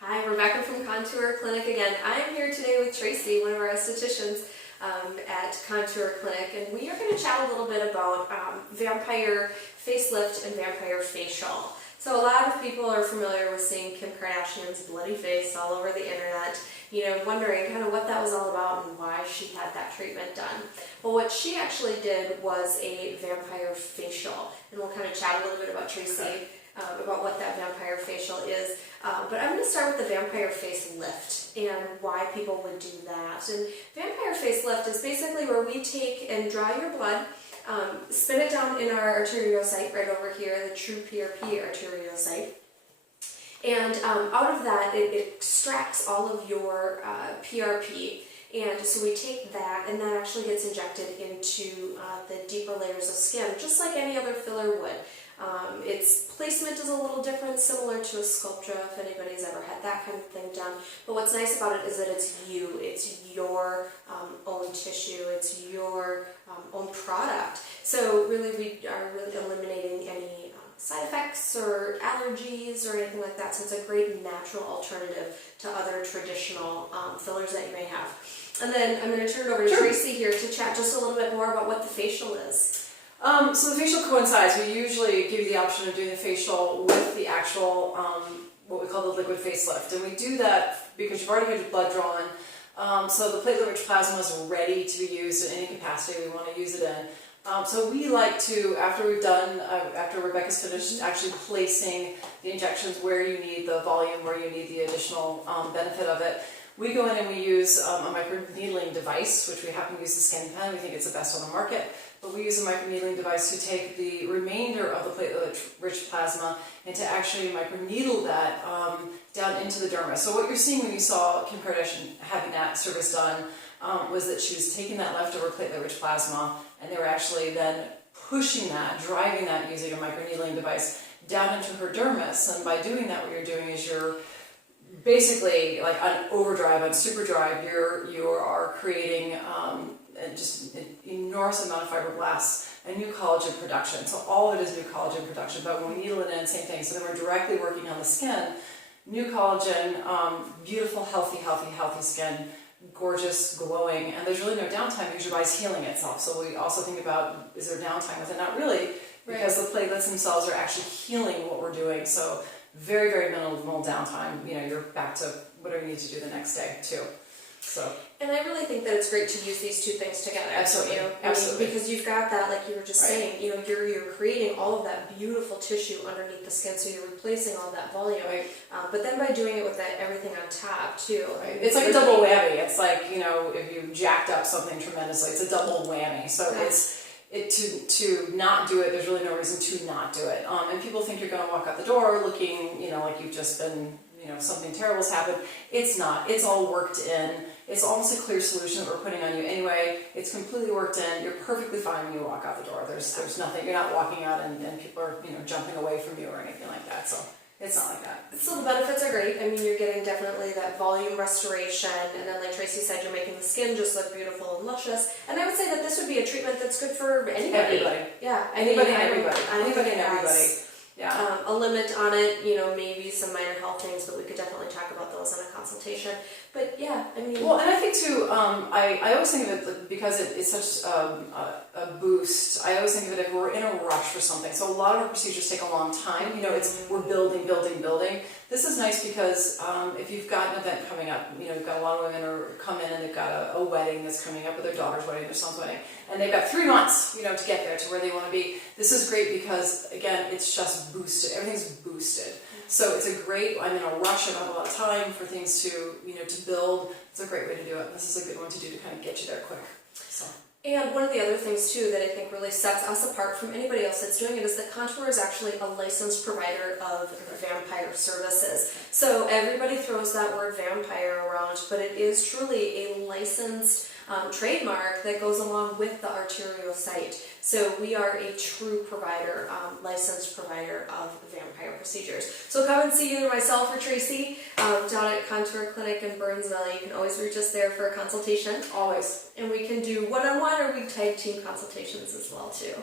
Hi, Rebecca from Contour Clinic again. I am here today with Tracy, one of our estheticians at Contour Clinic, and we are going to chat a little bit about Vampire Facelift and Vampire Facial. So a lot of people are familiar with seeing Kim Kardashian's bloody face all over the internet, wondering kind of what that was all about and why she had that treatment done. Well, what she actually did was a vampire facial, and we'll kind of chat a little bit about Tracy, about what that vampire facial is. But I'm going to start with the vampire facelift and why people would do that. And vampire facelift is basically where we take and draw your blood, spin it down in our arteriocyte right over here, the true PRP arteriocyte. And out of that, it extracts all of your PRP. And so we take that, and that actually gets injected into the deeper layers of skin, just like any other filler would. Its placement is a little different, similar to a Sculptra, if anybody's ever had that kind of thing done. But what's nice about it is that it's your own tissue, it's your own product. So really we are eliminating any side effects or allergies or anything like that, so it's a great natural alternative to other traditional fillers that you may have. And then I'm going to turn it over to Tracy here to chat just a little bit more about what the facial is. So the facial coincides. We usually give you the option of doing the facial with the actual, what we call the liquid facelift. And we do that because you've already had your blood drawn. So the platelet-rich plasma is ready to be used in any capacity we want to use it in. So we like to, after Rebecca's finished actually placing the injections where you need the volume, where you need the additional benefit of it, we go in and we use a microneedling device, which we happen to use the skin pen. We think it's the best on the market. But we use a microneedling device to take the remainder of the platelet-rich plasma and to actually microneedle that down into the dermis. So what you're seeing when you saw Kim Kardashian having that service done was that she was taking that leftover platelet-rich plasma, and they were actually then pushing that, driving that using a microneedling device down into her dermis. And by doing that, what you're doing is you're basically like on overdrive, on super drive, you are creating just an enormous amount of fibroblasts and new collagen production. So all of it is new collagen production, but when we needle it in, same thing. So then we're directly working on the skin, new collagen, beautiful, healthy skin, gorgeous, glowing, and there's really no downtime because your body's healing itself. So we also think about, is there downtime with it? Not really, because the platelets themselves are actually healing what we're doing. So very, very minimal downtime. You're back to whatever you need to do the next day too. So. And I really think that it's great to use these two things together. Absolutely. Absolutely. Because you've got that, like you were just saying, you're creating all of that beautiful tissue underneath the skin, so you're replacing all that volume. Right. But then by doing it with everything on top too. Right. It's like a double whammy. It's like, if you jacked up something tremendously, it's a double whammy. So to not do it, there's really no reason to not do it. And people think you're going to walk out the door looking, like you've just been, something terrible's happened. It's not. It's all worked in. It's almost a clear solution that we're putting on you anyway. It's completely worked in. You're perfectly fine when you walk out the door. There's nothing. You're not walking out and people are jumping away from you or anything like that. So it's not like that. So the benefits are great. I mean, you're getting definitely that volume restoration, and then like Tracy said, you're making the skin just look beautiful and luscious. And I would say that this would be a treatment that's good for anybody. Everybody. Yeah. Anybody and everybody. Anybody and everybody. Yeah. A limit on it, maybe some minor health things, but we could definitely talk about those in a consultation. But yeah, I mean. Well, and I think too, I always think of it because it's such a boost. I always think of it if we're in a rush for something. So a lot of our procedures take a long time. We're building. This is nice because if you've got an event coming up, you've got a lot of women who come in and they've got a wedding that's coming up, or their daughter's wedding, their son's wedding, and they've got 3 months, to get there to where they want to be. This is great because, again, it's just boosted. Everything's boosted. So it's a great, I'm in a rush, I don't have a lot of time for things to, to build. It's a great way to do it. This is a good one to do to kind of get you there quick. So. And one of the other things too that I think really sets us apart from anybody else that's doing it is that Contour is actually a licensed provider of vampire services. So everybody throws that word vampire around, but it is truly a licensed trademark that goes along with the arteriocyte. So we are a true provider, licensed provider of vampire procedures. So come and see either myself or Tracy down at Contour Clinic in Burnsville. You can always reach us there for a consultation. Always. And we can do one-on-one or we tag team consultations as well too.